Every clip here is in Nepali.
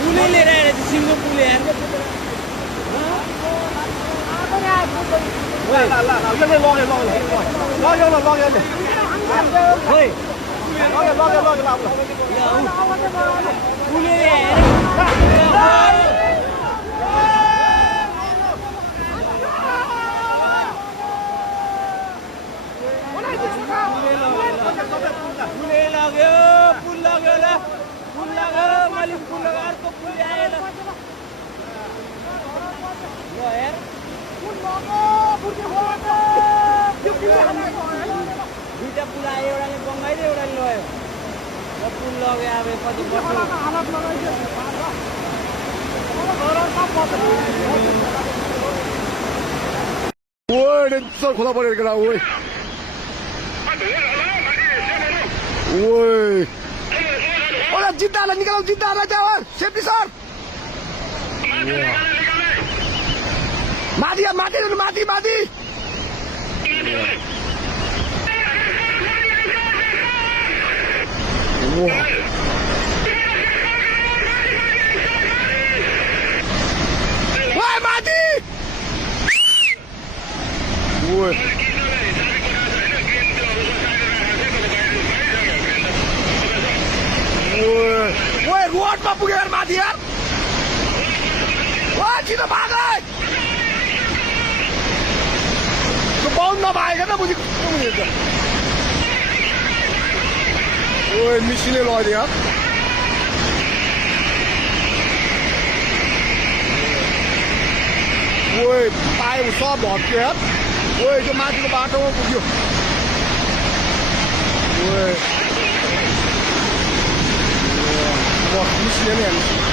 पुलै लिएर आएर सिङ्गो पुल यार दुईटा पुल आयो एउटाले बङ्गाइदियो एउटाले लयो पुल लग्यो अब कति वर्ष खोला परेको केटा ओइ ओइ ओला जिद्दालाई निकालौ जिद्दालाई त्यहाँ सेफ्टी सर माथि माथि माथि माथि माथि रोडमा पुगेर माथि यार छिटो भाग बाउन्ड नभएको त बुझेको ओए मिसिने लग्यो यार ओए पायो सब भत्क्यो यार ओए त्यो माथिको बाटोमा पुग्यो ओए मिसिने नै हेर्नु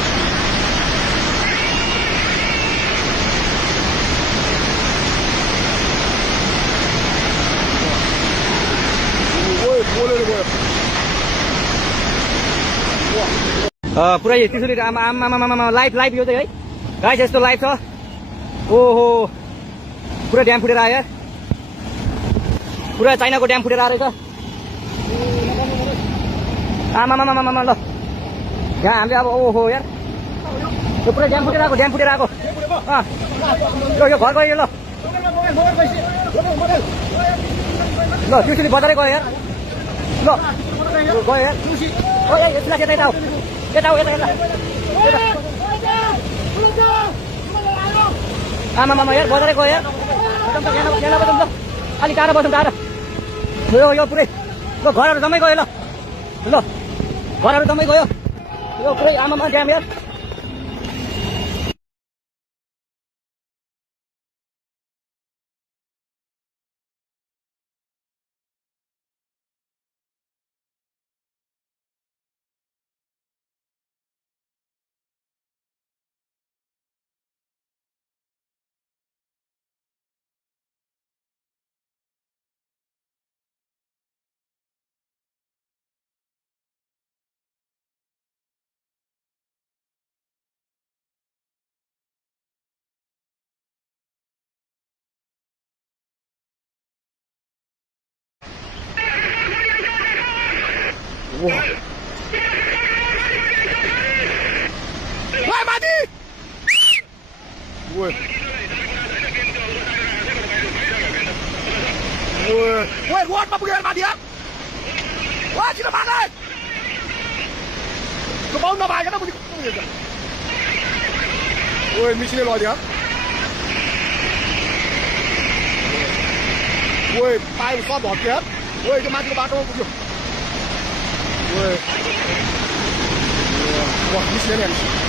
पुरै त्यसरी आमा लाइभ यो चाहिँ है गाइस यस्तो लाइभ छ ओहो पुरा ड्याम फुटेर आयो यार पुरा चाइनाको ड्याम फुटेर आएको रहेछ आमा ल यहाँ हामीले अब ओहो यार यो पुरा ड्याम फुटेर आएको यो घर गयो ल ट्युसनले बजारै गयो यार ल गयो यार यता आमा यार बजारै गयो यार ल अलिक टाढा बसौँ टाढा यो पुरै ल घरहरू जम्मै गयो ल घरहरू जम्मै गयो यो पुरै आमामा ड्याम यार माथि रोडमा पुगेर माथि यार छिटो भाग बाउन्ड नभएको त बुझेको ओए मिसिने लग्यो यार ओए पायो सब भत्क्यो यार ओए त्यो माथिको बाटोमा पुग्यो ओए मिसिने नै